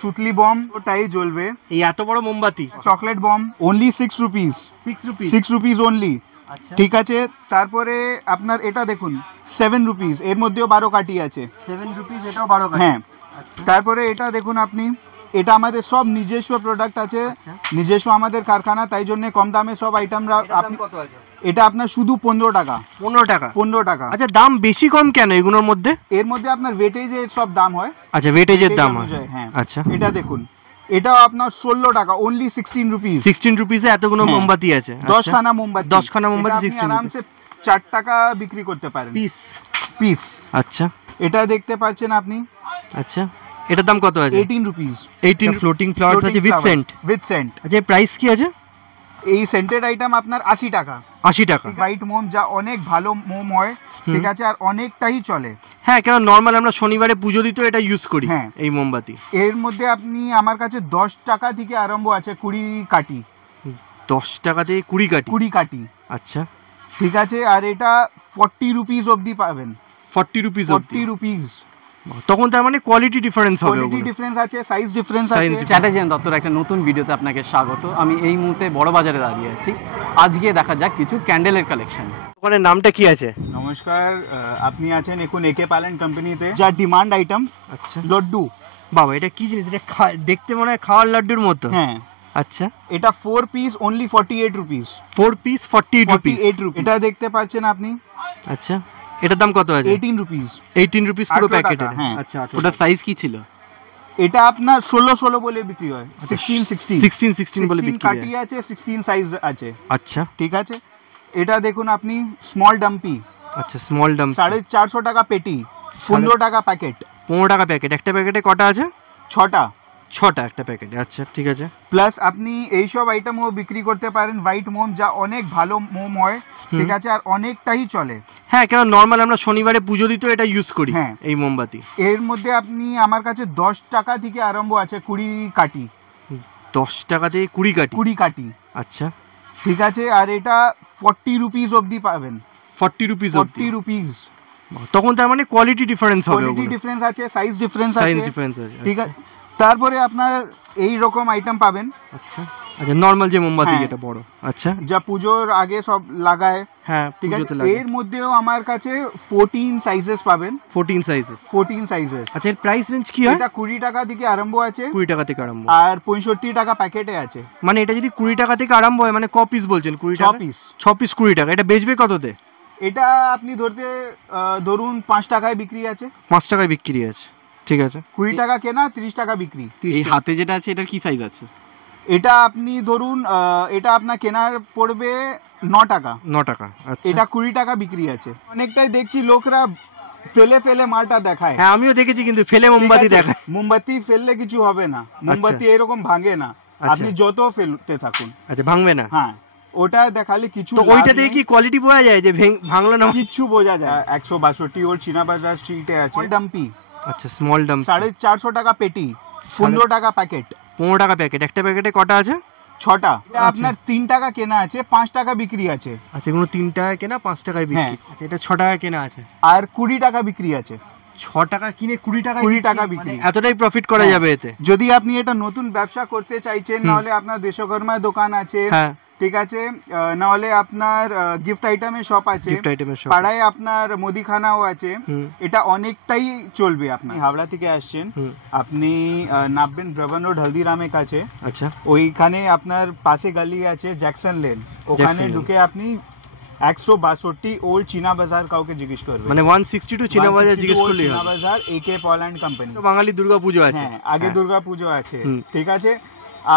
সুতলি bomb ওটাই জ্বলবে। এই এত বড় মোমবাতি। Chocolate bomb only 6 rupees. 6 rupees only. ঠিক আছে, তারপরে আপনার এটা দেখুন 7 রুপিস, এর মধ্যেও 12 কাঠি আছে। 7 রুপিস, এটাও 12 কাঠি। হ্যাঁ, তারপরে এটা দেখুন আপনি, এটা আমাদের সব নিজস্ব প্রোডাক্ট আছে, নিজস্ব আমাদের কারখানা, তাই জন্য কম দামে সব আইটেমরা। এটা আপনার শুধু 15 টাকা। 15 টাকা। আচ্ছা, দাম বেশি কম কেন এগুলোর মধ্যে? এর মধ্যে আপনার ওয়েটেজের সব দাম হয়। আচ্ছা, ওয়েটেজের দাম হয়। হ্যাঁ, আচ্ছা, এটা দেখুন, এটাও আপনার 16 টাকা, অনলি 16 রুপিস। 16 রুপিসে এতগুলো মোমবাতি আছে। 10 খানা মোমবাতি। 10 খানা মোমবাতি 16 আরামসে 4 টাকা বিক্রি করতে পারেন পিস। আচ্ছা, এটা দেখতে পাচ্ছেন আপনি। আচ্ছা, এটার দাম কত আছে? 18 রুপিস। 18 ফ্লোটিং ফ্লাওয়ার্স আছে উইথ সেন্ট। আচ্ছা, প্রাইস কি আছে? এই সেন্টেড আইটেম আপনার 80 টাকা। 80 টাকা। হোয়াইট মোম, যা অনেক ভালো মোম হয়, ঠিক আছে, আর অনেকটাই চলে। হ্যাঁ, কেন নরমাল আমরা শনিবারে পুজো দিতে এটা ইউজ করি। হ্যাঁ, এই মোমবাতি। এর মধ্যে আপনি আমার কাছে 10 টাকা থেকে আরম্ভ আছে 20 কাঠি। 10 টাকা থেকে 20 কাঠি। 20 কাঠি। আচ্ছা, ঠিক আছে, আর এটা 40 রুপিস অবধি পাবেন। 40 রুপিস। 40 রুপিস। তখন তার মানে কোয়ালিটি ডিফারেন্স হবে। কোয়ালিটি ডিফারেন্স আছে, সাইজ ডিফারেন্স আছে। চ্যাটার্জি এন্ড দত্তর একটা নতুন ভিডিওতে আপনাকে স্বাগত। আমি এই মুহূর্তে বড় বাজারে দাঁড়িয়ে আছি। আজকে দেখা যাক কিছু ক্যান্ডেলের কালেকশন। ওখানে নামটা কি আছে? নমস্কার, আপনি আছেন এখন একে প্যালেন কোম্পানিতে। যা ডিমান্ড আইটেম। আচ্ছা, লাড্ডু। বাবা, এটা কি জিনিস? এটা দেখতে মনে হয় খাওয়ার লাড্ডুর মতো। হ্যাঁ। আচ্ছা, এটা 4 piece only 48 rupees. 4 piece 48 rupees. এটা দেখতে পাচ্ছেন আপনি। আচ্ছা, এটার দাম কত আছে? 18 রুপিস। 18 রুপিস পুরো প্যাকেটে। হ্যাঁ। আচ্ছা, ওটা সাইজ কি ছিল? এটা আপনার 16 বলে বিক্রি হয়। 16 বলে বিক্রি হয়। কাটি আছে, 16 সাইজ আছে। আচ্ছা, ঠিক আছে, এটা দেখুন আপনি স্মল ডাম্পি। আচ্ছা, স্মল ডাম্পি 450 টাকা পেটি, 15 টাকা প্যাকেট। 15 টাকা প্যাকেট। একটা প্যাকেটে কটা আছে? 6টা একটা প্যাকেটে। আচ্ছা, ঠিক আছে। প্লাস আপনি এইসব আইটেমও বিক্রি করতে পারেন। হোয়াইট মোম, যা অনেক ভালো মোম হয়, ঠিক আছে, আর অনেকটাই চলে। হ্যাঁ, কেন নরমাল আমরা শনিবারে পুজো দিতে এটা ইউজ করি। হ্যাঁ, এই মোমবাতি। এর মধ্যে আপনি আমার কাছে 10 টাকা থেকে আরম্ভ আছে 20 কাঠি। 10 টাকা থেকে 20 কাঠি। 20 কাঠি। আচ্ছা, ঠিক আছে, আর এটা 40 রুপিস অবধি পাবেন। 40 রুপিস। 40 রুপিস। তখন তার মানে কোয়ালিটি ডিফারেন্স হবে। কোয়ালিটি ডিফারেন্স আছে, সাইজ ডিফারেন্স সাইজ আছে। ডিফারেন্স আছে। ঠিক আছে, তারপরে আপনার এই রকম আইটেম পাবেন। আচ্ছা, আচ্ছা, নরমাল যে মোমবাতি যেটা বড়। আচ্ছা, যা পুজোর আগে সব লাগায়। হ্যাঁ, ঠিক আছে, পুজোতে লাগে। এর মধ্যেও আমার কাছে 14 সাইজেস পাবেন। 14 সাইজেস। 14 সাইজেস। আচ্ছা, এর প্রাইস রেঞ্জ কি হয়? এটা 20 টাকা থেকে আরম্ভ আছে। 20 টাকা থেকে আরম্ভ। আর 65 টাকা প্যাকেটে আছে। মানে এটা যদি 20 টাকা থেকে আরম্ভ হয়, মানে ক পিস বলছেন? 20 টাকা। 6 পিস 20 টাকা। এটা বেচবে কততে? এটা আপনি ধরুন 5 টাকায় বিক্রি আছে। 5 টাকায় বিক্রি আছে। ঠিক আছে। 20 টাকা কেনা, 30 টাকা বিক্রি। এই হাতে যেটা আছে এটার কি সাইজ আছে? এটা আপনি ধরুন এটা আপনার কেনার পড়বে 9 টাকা। 9 টাকা। আচ্ছা, এটা 20 টাকা বিক্রি আছে। অনেকটাই দেখছি লোকরা ফেলে মালটা দেখায়। হ্যাঁ, আমিও দেখেছি, কিন্তু ফেলে মোমবাতি দেখায়। মোমবাতি ফেললে কিছু হবে না। মোমবাতি এরকম ভাঙে না, আপনি যত ফেলতে থাকুন। আচ্ছা, ভাঙবে না। হ্যাঁ, ওটা দেখালে কিছু। তো ওইটা দিয়ে কি কোয়ালিটি বোঝা যায় যে ভাঙলো না? কিছু বোঝা যায়। 162 ওর চীনা বাজার স্ট্রিটে আছে ডাম্পি। আচ্ছা, স্মল ডাম্পি। 450 টাকা পেটি, 15 টাকা প্যাকেট। 15 টাকা প্যাকেট। একটা প্যাকেটে কটা আছে? 6টা। আপনার 3 টাকা কেনা আছে, 5 টাকা বিক্রি আছে। আচ্ছা, এগুলো 3 টাকা কেনা, 5 টাকায় বিক্রি। আচ্ছা, এটা 6 টাকা কেনা আছে, আর 20 টাকা বিক্রি আছে। 6 টাকা কিনে 20 টাকা বিক্রি। এতটাই প্রফিট করা যাবে এতে। যদি আপনি এটা নতুন ব্যবসা করতে চাইছেন, নাহলে আপনার দেশকর্মায় দোকান আছে। হ্যাঁ, ঠিক আছে, নাহলে আপনার গিফট আইটেমের শপ আছে। পাড়ায় আপনার মুদিখানাও আছে। এটা অনেকটাই চলবে। আপনি হাওড়া থেকে আসছেন, আপনি নামবেন ভ্রবন রোড হলদিরামের কাছে। আচ্ছা, ওইখানে আপনার পাশে গলি আছে জ্যাকসন লেন, ওখানে ঢুকে আপনি 162 ওল্ড চীনা বাজার কাউকে জিজ্ঞেস করবেন। মানে 162 চীনা বাজার জিজ্ঞেস করলেই হবে। চীনা বাজার একে পল্যান্ড কোম্পানি। তো বাঙালি দুর্গা পুজো আছে। হ্যাঁ, আগে দুর্গা পুজো আছে। ঠিক আছে,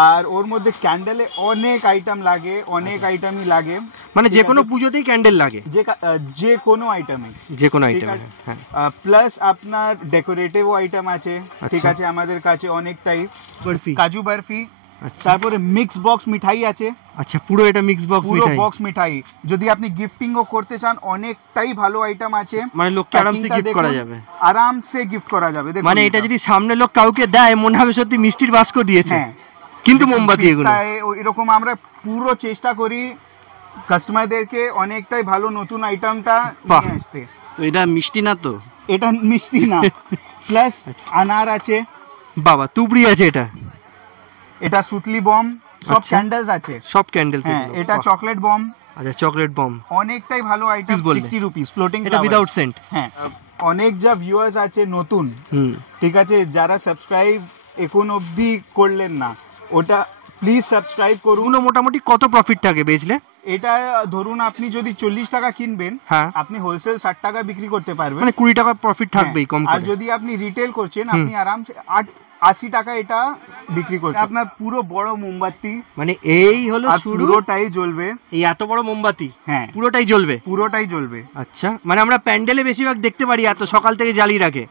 আর ওর মধ্যে ক্যান্ডেলে অনেক আইটেম লাগে, অনেক আইটেমই লাগে। মানে যে কোনো পুজোতেই ক্যান্ডেল লাগে? যে কোনো আইটেমে। যে কোনো আইটেমে। হ্যাঁ, প্লাস আপনার ডেকোরেটিভ আইটেম আছে। ঠিক আছে, আমাদের কাছে অনেকটাই। বরফি, কাজু বরফি। তারপরে মিক্স বক্স মিঠাই আছে। আচ্ছা, পুরো এটা মিক্স বক্স মিঠাই। পুরো বক্স মিঠাই। যদি আপনি গিফটিংও করতে চান, অনেকটাই ভালো আইটেম আছে। মানে লোককে আরামসে গিফট করা যাবে। আরামসে গিফট করা যাবে। মানে এটা যদি সামনে লোক কাউকে দেয়, মনে হবে সত্যি মিষ্টির বাস্ক দিয়েছে। হ্যাঁ, কিন্তু মোমবাতি এগুলো এরকম আমরা পুরো চেষ্টা করি কাস্টমারদেরকে অনেকটাই ভালো নতুন আইটেমটা নিয়ে আসতে। তো এটা মিষ্টি না? তো এটা মিষ্টি না। প্লাস আনার আছে। বাবা তুবড়ি আছে এটা, এটা সুতলি বম, সব ক্যান্ডেলস আছে, সব ক্যান্ডেলস। হ্যাঁ এটা চকলেট বম। আচ্ছা চকলেট বম অনেকটাই ভালো আইটেম, 60 রুপিস ফ্লোটিং, এটা উইদাউট সেন্ট। হ্যাঁ অনেক যা ভিউয়ার্স আছে নতুন, ঠিক আছে, যারা সাবস্ক্রাইব এখন অবধি করলেন না, ওটা প্লিজ সাবস্ক্রাইব করুন। মোটামুটি কত প্রফিট থাকে বেচলে? এটা ধরুন আপনি যদি 40 টাকা কিনবেন, আপনি হোলসেল 60 টাকা বিক্রি করতে পারবেন, মানে 20 টাকা প্রফিট থাকবেই কম করে। আর যদি আপনি রিটেল করছেন আপনি আরামসে 80 টাকা এটা বিক্রি করতে। আপনার পুরো বড় মোমবাতি, মানে এই হলো শুরু, পুরোটাই জ্বলবে। এই এত বড় মোমবাতি, হ্যাঁ পুরোটাই জ্বলবে, পুরোটাই জ্বলবে। আচ্ছা, মানে আমরা প্যান্ডেলে বেশিরভাগ দেখতে পারি এত সকাল থেকে জ্বালিয়ে রাখে।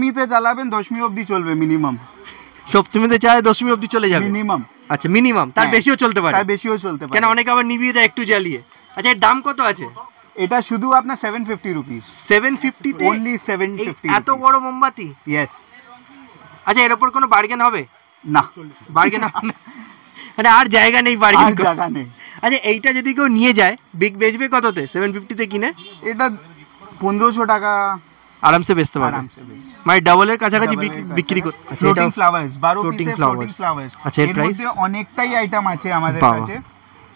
মিতে জ্বালাবেন, দশমী অবধি চলবে মিনিমাম। সপ্তমীতে চায় দশমী অবধি চলে যাবে মিনিমাম। আচ্ছা মিনিমাম, তার বেশিও চলতে পারে, তার বেশিও চলতে পারে, কেন অনেকে আবার নিভিয়ে দেয় একটু জ্বালিয়ে। আচ্ছা এর দাম কত আছে? এটা শুধু আপনার 750 রুপিস। 750 তে অনলি 750 এত বড় মোমবাতি? ইয়েস। আচ্ছা এর উপর কোনো বার্গেন হবে না? বার্গেন মানে আর জায়গা নেই বার্গেন, জায়গা নেই। আচ্ছা এইটা যদি কেউ নিয়ে যায় বিগ বেচবে কততে? 750 তে কিনে এটা 1500 টাকা আরামসে বেচতে পারে, মানে ডাবলের কাছাকাছি বিক্রি করতে। ফ্লোটিং ফ্লাওয়ার্স, 12 পিসের ফ্লোটিং ফ্লাওয়ার্স। আচ্ছা এর প্রাইস? অনেকটাই আইটেম আছে আমাদের কাছে,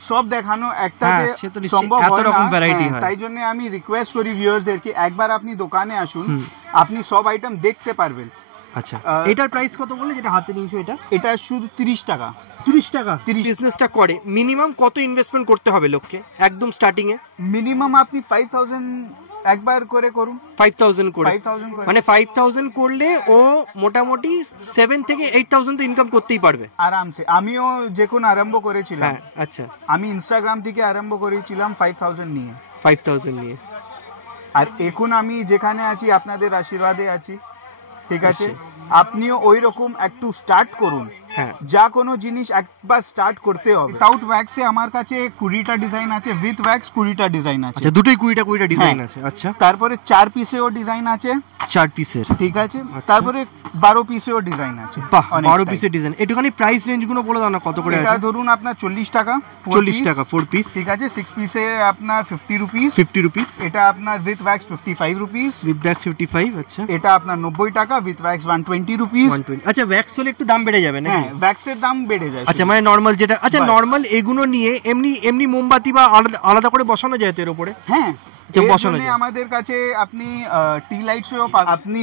সব দেখানো একটাতে সম্ভব এত হয় রকম না, ভ্যারাইটি হয়। তাই জন্য আমি রিকোয়েস্ট করি ভিউয়ার্সদেরকে একবার আপনি দোকানে আসুন, আপনি সব আইটেম দেখতে পারবেন। আচ্ছা এটার প্রাইস কত বললে যেটা হাতে নিয়েছো? এটা শুধু 30 টাকা। 30 টাকা? বিজনেসটা করে মিনিমাম কত ইনভেস্টমেন্ট করতে হবে লোককে একদম স্টার্টিং এ? মিনিমাম আপনি 5000 একবার করে করুন। 5000 করে, মানে 5000 করলে ও মোটামুটি 7 থেকে 8000 তো ইনকাম করতেই পারবে আরামসে। আমিও যখন আরম্ভ করেছিলাম, আচ্ছা আমি ইনস্টাগ্রাম থেকে আরম্ভ করেছিলাম 5000 নিয়ে। 5000 নিয়ে, আর এখন আমি যেখানে আছি আপনাদের আশীর্বাদে আছি, ঠিক আছে, আপনিও ওই রকম একটু স্টার্ট করুন। হ্যাঁ যা কোনো জিনিস একবার স্টার্ট করতে হবে। উইথাউট ওয়্যাক্সে আমার কাছে 20টা ডিজাইন আছে, উইথ ওয়্যাক্স 20টা ডিজাইন আছে। আচ্ছা দুটোই 20টা ডিজাইন আছে। আচ্ছা তারপরে 4 পিসেও ডিজাইন আছে, 4 পিসের, ঠিক আছে, তারপরে 12 পিসেও ডিজাইন আছে। বাহ 12 পিসের ডিজাইন। একটুখানি প্রাইস রেঞ্জ গুলো বলে দাও না কত করে আছে? এটা ধরুন আপনার 40 টাকা, 40 টাকা 4 পিস, ঠিক আছে। 6 পিসে আপনার 50 রুপিস। 50 রুপিস। এটা আপনার with wax 55 rupees. With wax 55। আচ্ছা এটা আপনার 90 টাকা, উইথ ওয়্যাক্স 120 রুপিস। 120। আচ্ছা ওয়্যাক্স হলে একটু দাম বেড়ে যাবে নাকি? হ্যাঁ ওয়্যাক্সের দাম বেড়ে যায়। আচ্ছা মানে নরমাল যেটা, আচ্ছা নরমাল এগুলো নিয়ে এমনি মোমবাতি বা আলাদা করে বসানো যায় তো এর উপরে? হ্যাঁ বসানো যায়। আমাদের কাছে আপনি টি লাইটসও আপনি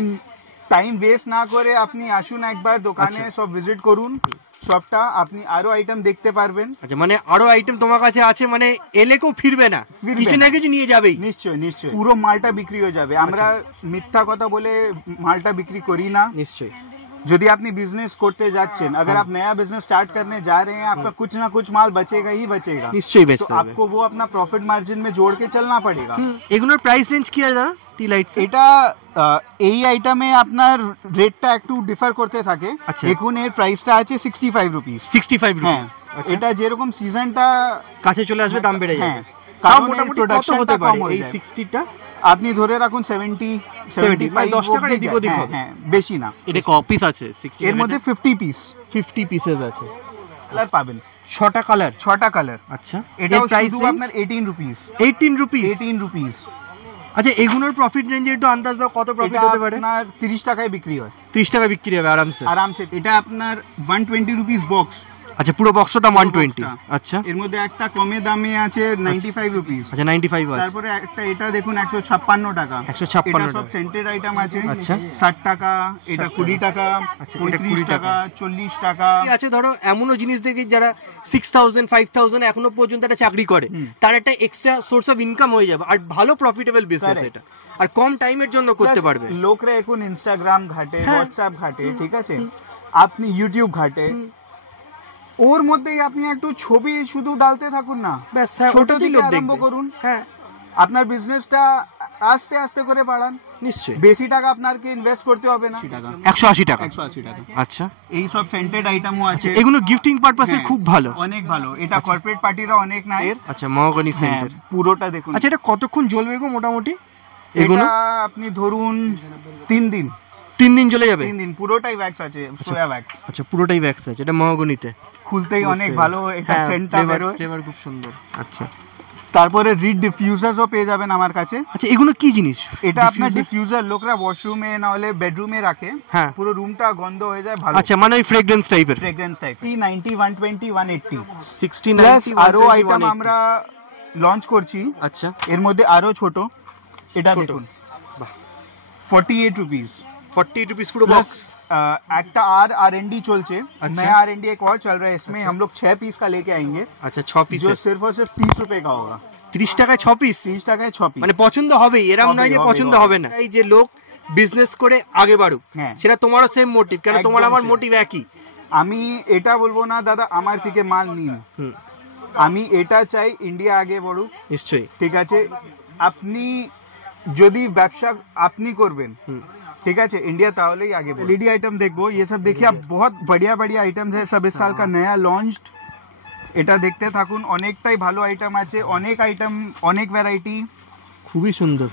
টাইম ওয়েস্ট না করে আপনি আসুন একবার দোকানে, সব ভিজিট করুন সবটা, আপনি আরো আইটেম দেখতে পারবেন। আচ্ছা মানে আরো আইটেম তোমার কাছে আছে, মানে এলে কেউ ফিরবে না, কিছু না কিছু নিয়ে যাবেই। নিশ্চয়ই নিশ্চয়ই, পুরো মালটা বিক্রি হয়ে যাবে। আমরা মিথ্যা কথা বলে মালটা বিক্রি করি না। নিশ্চয়ই। यदि आपने बिजनेस करते जाচ্ছেন, अगर आप नया बिजनेस स्टार्ट करने जा रहे हैं, आपका कुछ ना कुछ माल बचेगा ही बचेगा, निश्चय बेचते तो आपको वो अपना प्रॉफिट मार्जिन में जोड़ के चलना पड़ेगा। এগুলোর প্রাইস রেঞ্জ কি আছে দাদা টি লাইটস? এটা এই আইটেমে আপনার রেটটা একটু ডিফার করতে থাকে। এখন এর প্রাইসটা আছে 65 রুপিস। 65 রুপিস। আচ্ছা এটা যেরকম সিজনটা কাছে চলে আসবে দাম বেড়ে যাবে। কারণ মোটামুটি প্রোডাকশনটা কম হয়ে যায়। 60টা আপনি ধরে রাখুন 70 75 10 টাকা এদিক ওদিক হবে। হ্যাঁ বেশি না। এটা ক পিস আছে? 60 এর মধ্যে 50 পিস, 50 পিসেস আছে। কালার পাবেন 6টা কালার। 6টা কালার। আচ্ছা এটাও শুধু আপনার 18 রুপিস। 18 রুপিস। 18 রুপিস। আচ্ছা এগুলোর প্রফিট রেঞ্জ একটু আন্দাজ দাও কত প্রফিট হতে পারে? আপনার 30 টাকায় বিক্রি হয়। 30 টাকা বিক্রি হবে আরামসে। আরামসে। এটা আপনার 120 রুপিস বক্স। আচ্ছা পুরো বক্সটার দাম 120। আচ্ছা এর মধ্যে একটা কমে দামে আছে 95 রুপিস। আচ্ছা 95 আছে। তারপরে একটা এটা দেখুন 156 টাকা। 156 এটা সব সেন্টেড আইটেম আছে। আচ্ছা 60 টাকা, এটা 20 টাকা, 35 টাকা, 40 টাকা। আছে ধরো এমনও জিনিস দেখি যারা 6000 5000 এখনো পর্যন্ত একটা চাকরি করে, তার একটা এক্সট্রা সোর্স অফ ইনকাম হয়ে যাবে, আর ভালো প্রফিটেবল বিজনেস এটা, আর কম টাইমের জন্য করতে পারবে। লোকরা এখন ইনস্টাগ্রাম ঘাটে, হোয়াটসঅ্যাপ ঘাটে, ঠিক আছে, আপনি ইউটিউব ঘাটে, ওর মধ্যেই আপনি একটু ছবি শুধু ডালতে থাকুন না, ছোট থেকে আরম্ভ করুন। হ্যাঁ আপনার বিজনেসটা আস্তে আস্তে করে বাড়ান। নিশ্চয়ই বেশি টাকা আপনাকে ইনভেস্ট করতে হবে না। 180 টাকা। 180 টাকা। আচ্ছা এই সব সেন্টেড আইটেমও আছে। এগুলো গিফটিং পারপাসে খুব ভালো, অনেক ভালো। এটা কর্পোরেট পার্টিরা অনেক নাই। আচ্ছা মহাগনি সেন্টার পুরোটা দেখুন। আচ্ছা এটা কতক্ষণ জ্বলবে গো মোটামুটি? এগুলো আপনি ধরুন 3 দিন। 3 দিন চলে যাবে? 3 দিন। পুরোটাই ওয়্যাক্স আছে, সোয়া ওয়্যাক্স। আচ্ছা পুরোটাই ওয়্যাক্স আছে। এটা মহাগনিতে খুলতেই অনেক ভালো, এটা সেন্টটা বের হয়, ফ্লেভার খুব সুন্দর। আচ্ছা তারপরে রিড ডিফিউজারও পেয়ে যাবেন আমার কাছে। আচ্ছা এগুলো কি জিনিস? এটা আপনার ডিফিউজার, লোকরা ওয়াশরুমে না হলে বেডরুমে রাখে, হ্যাঁ পুরো রুমটা গন্ধ হয়ে যায় ভালো। আচ্ছা মানে ওই ফ্রেগ্রেন্স টাইপের। 90, 120, 180 60, প্লাস 90, আরো আইটেম আমরা লঞ্চ করছি। আচ্ছা এর মধ্যে আরো ছোট, এটা দেখুন 48 रुपीस 48 रुपीस পুরো प्लस বক্স। একটা R&D চলছে, नया R&D एक और चल रहा है, इसमें हम लोग 6 पीस का लेके आएंगे। আচ্ছা 6 পিস, जो सिर्फ और सिर्फ 30 रुपए का होगा। 30 টাকায় 6 পিস? 30 টাকায় 6 পিস, মানে পছন্দ হবে, এরকম নয় যে পছন্দ হবে না। এই যে লোক বিজনেস করে আগে বাড়ুক, সেটা তোমারও সেম মোটিভ, কারণ তোমার আমার মোটিভ একই। আমি এটা বলবো না দাদা আমার থেকে মাল নিন, আমি এটা চাই ইন্ডিয়া আগে বড়ুক। নিশ্চয়ই, ঠিক আছে, আপনি যদি ব্যবসা আপনি করবেন, ठीक है, इंडिया तावले ही आगे। एलईडी आइटम देखो, ये सब देखिए आप, बहुत बढ़िया बढ़िया आइटम्स है, सब इस साल का नया लॉन्च्ड। এটা দেখতে থাকুন, অনেকটাই ভালো আইটেম আছে, অনেক আইটেম, অনেক ভ্যারাইটি, খুবই সুন্দর।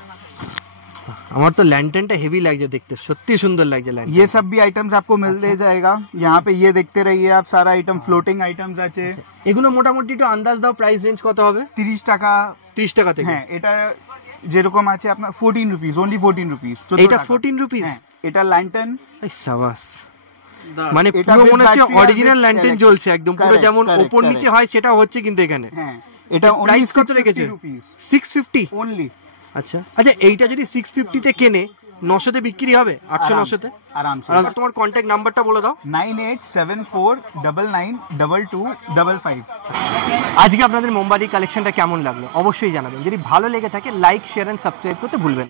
আমার তো ল্যান্টার্নটা হেভি লাগছে দেখতে, সত্যি সুন্দর লাগছে ল্যান্টার্ন। ये सब भी आइटम्स आपको मिल जाएगा यहाँ पे, ये देखते रहिए आप, सारा आइटम फ्लोटिंग आइटम्स আছে। এগুলো মোটামুটি একটু আন্দাজ দাও, প্রাইস রেঞ্জ কত হবে? 30 টাকা, 30 টাকা থেকে। হ্যাঁ, এটা যেরকম আছে আপনার 14 রুপিস, অনলি 14 রুপিস। এটা 14 রুপিস? হ্যাঁ, এটা ল্যান্টার্ন। এই সাবাস, মানে পুরো মনে হচ্ছে অরিজিনাল ল্যান্টার্ন জ্বলছে একদম, পুরো যেমন উপর নিচে হয় সেটা হচ্ছে কিন্তু এখানে। হ্যাঁ, এটা প্রাইস কত রেখেছে? 650 অনলি। আচ্ছা আচ্ছা, এইটা যদি 650 তে কেনে 900 তে বিক্রি হবে? 800 900 তে আরামসে। আর তোমার কন্টাক্ট নাম্বারটা বলে দাও। 9874992255। আজকে আপনাদের মোমবাতি কালেকশনটা কেমন লাগলো অবশ্যই জানাবেন, যদি ভালো লেগে থাকে লাইক, শেয়ার এন্ড সাবস্ক্রাইব করতে ভুলবেন।